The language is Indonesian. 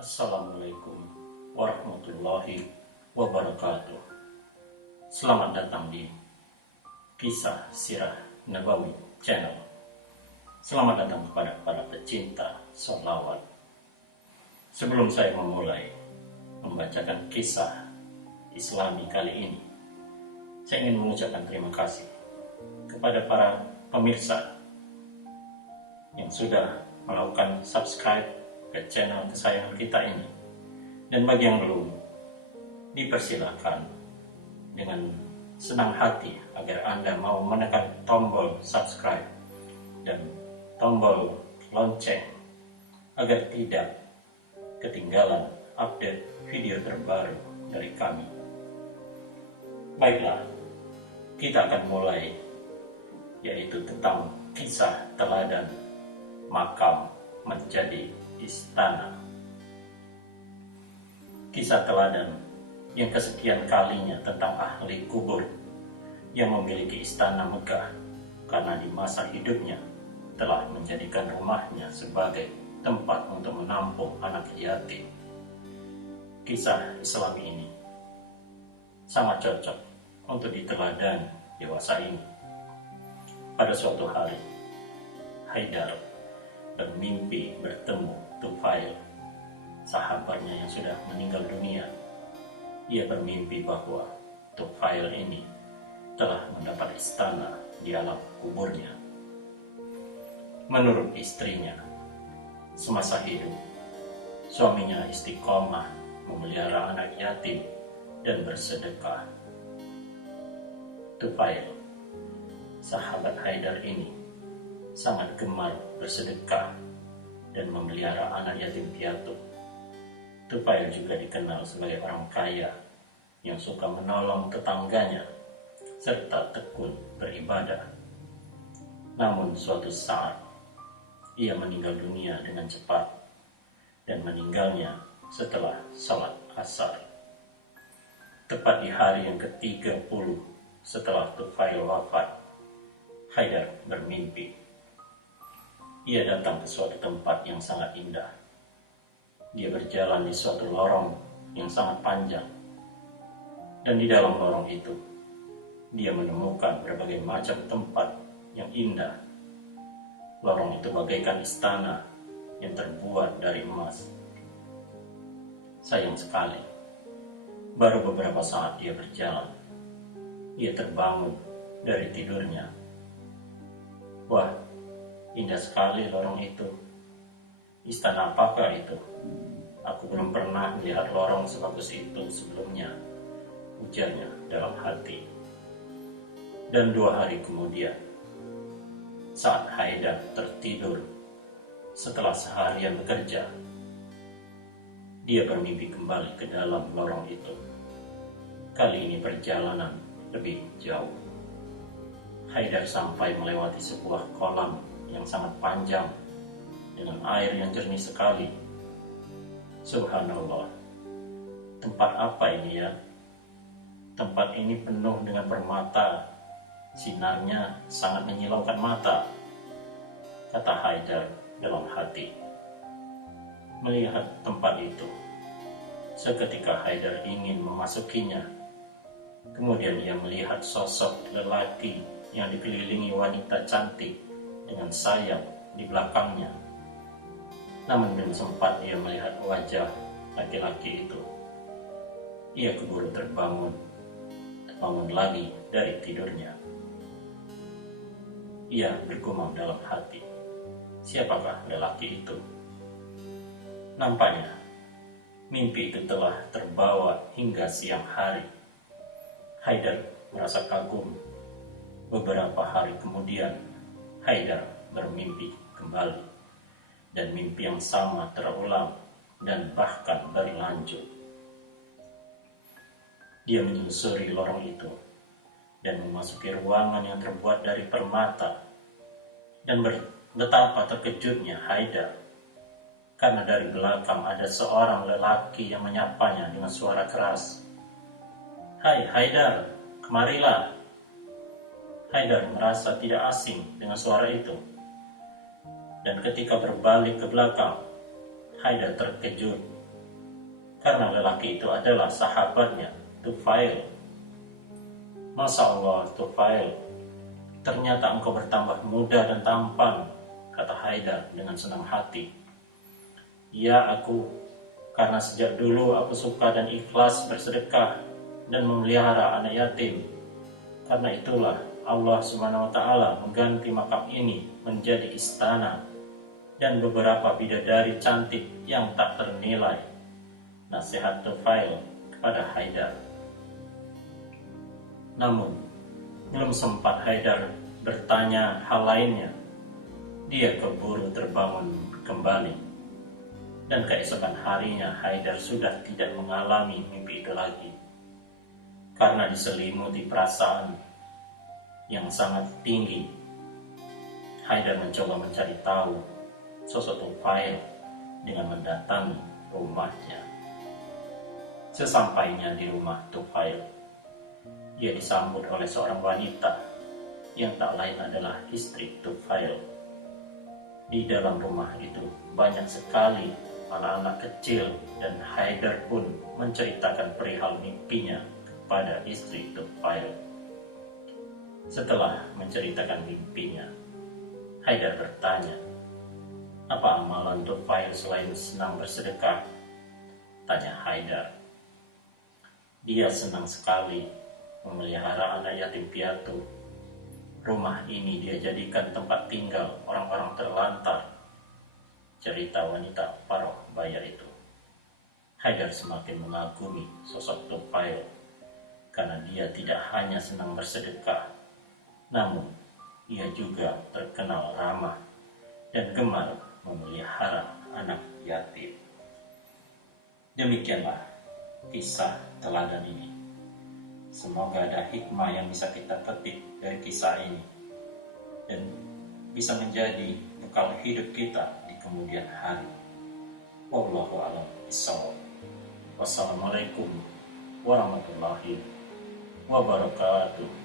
Assalamualaikum warahmatullahi wabarakatuh. Selamat datang di Kisah Sirah Nabawi Channel. Selamat datang kepada para pecinta sholawat. Sebelum saya memulai membacakan kisah Islami kali ini, saya ingin mengucapkan terima kasih kepada para pemirsa yang sudah melakukan subscribe ke channel kesayangan kita ini. Dan bagi yang belum, dipersilakan dengan senang hati agar Anda mau menekan tombol subscribe dan tombol lonceng agar tidak ketinggalan update video terbaru dari kami. Baiklah, kita akan mulai, yaitu tentang kisah teladan makam menjadi istana. Kisah teladan yang kesekian kalinya tentang ahli kubur yang memiliki istana megah karena di masa hidupnya telah menjadikan rumahnya sebagai tempat untuk menampung anak yatim. Kisah Islami ini sangat cocok untuk diteladani dewasa ini. Pada suatu hari, Haidar bermimpi bertemu Tufail, sahabatnya yang sudah meninggal dunia. Ia bermimpi bahwa Tufail ini telah mendapat istana di alam kuburnya. Menurut istrinya, semasa hidup, suaminya istiqomah memelihara anak yatim dan bersedekah. Tufail, sahabat Haidar ini, sangat gemar bersedekah dan memelihara anak yatim piatu. Tufail juga dikenal sebagai orang kaya yang suka menolong tetangganya serta tekun beribadah. Namun suatu saat ia meninggal dunia dengan cepat, dan meninggalnya setelah salat asar. Tepat di hari yang ke-30 setelah Tufail wafat, Haidar bermimpi. Ia datang ke suatu tempat yang sangat indah. Dia berjalan di suatu lorong yang sangat panjang. Dan di dalam lorong itu, dia menemukan berbagai macam tempat yang indah. Lorong itu bagaikan istana yang terbuat dari emas. Sayang sekali, baru beberapa saat dia berjalan, ia terbangun dari tidurnya. Wah, indah sekali lorong itu. Istana apakah itu? Aku belum pernah melihat lorong sebagus itu sebelumnya, ujarnya dalam hati. Dan 2 hari kemudian, saat Haidar tertidur setelah seharian bekerja, dia bermimpi kembali ke dalam lorong itu. Kali ini perjalanan lebih jauh. Haidar sampai melewati sebuah kolam yang sangat panjang dengan air yang jernih sekali. Subhanallah, tempat apa ini ya? Tempat ini penuh dengan permata, sinarnya sangat menyilaukan mata, kata Haidar dalam hati. Melihat tempat itu, seketika Haidar ingin memasukinya. Kemudian ia melihat sosok lelaki yang dikelilingi wanita cantik dengan sayap di belakangnya. Namun belum sempat ia melihat wajah laki-laki itu, ia keburu terbangun lagi dari tidurnya. Ia bergumam dalam hati, siapakah lelaki itu? Nampaknya mimpi itu telah terbawa hingga siang hari. Haidar merasa kagum. Beberapa hari kemudian, Haidar bermimpi kembali, dan mimpi yang sama terulang dan bahkan berlanjut. Dia menyusuri lorong itu dan memasuki ruangan yang terbuat dari permata. Dan betapa terkejutnya Haidar, karena dari belakang ada seorang lelaki yang menyapanya dengan suara keras. "Hai Haidar, kemarilah." Haidar merasa tidak asing dengan suara itu. Dan ketika berbalik ke belakang, Haidar terkejut karena lelaki itu adalah sahabatnya, Tufail. Masya Allah, Tufail, ternyata engkau bertambah muda dan tampan, kata Haidar dengan senang hati. Ya aku, karena sejak dulu aku suka dan ikhlas bersedekah dan memelihara anak yatim. Karena itulah Allah Subhanahu wa Ta'ala mengganti makam ini menjadi istana dan beberapa bidadari cantik yang tak ternilai. Nasihat Tufail kepada Haidar. Namun, belum sempat Haidar bertanya hal lainnya, dia keburu terbangun kembali. Dan keesokan harinya Haidar sudah tidak mengalami mimpi itu lagi. Karena diselimuti perasaan yang sangat tinggi, Haidar mencoba mencari tahu sosok Tufail dengan mendatangi rumahnya. Sesampainya di rumah Tufail, dia disambut oleh seorang wanita yang tak lain adalah istri Tufail. Di dalam rumah itu banyak sekali anak-anak kecil dan Haidar pun menceritakan perihal mimpinya kepada istri Tufail. Setelah menceritakan mimpinya, Haidar bertanya, apa amalan Tufail selain senang bersedekah? Tanya Haidar. Dia senang sekali memelihara anak yatim piatu. Rumah ini dia jadikan tempat tinggal orang-orang terlantar. Cerita wanita paruh baya itu. Haidar semakin mengagumi sosok Tufail karena dia tidak hanya senang bersedekah, namun ia juga terkenal ramah dan gemar memelihara anak yatim. Demikianlah kisah teladan ini. Semoga ada hikmah yang bisa kita petik dari kisah ini dan bisa menjadi bekal hidup kita di kemudian hari. Wallahu a'lam bishawab. Wassalamualaikum warahmatullahi wabarakatuh.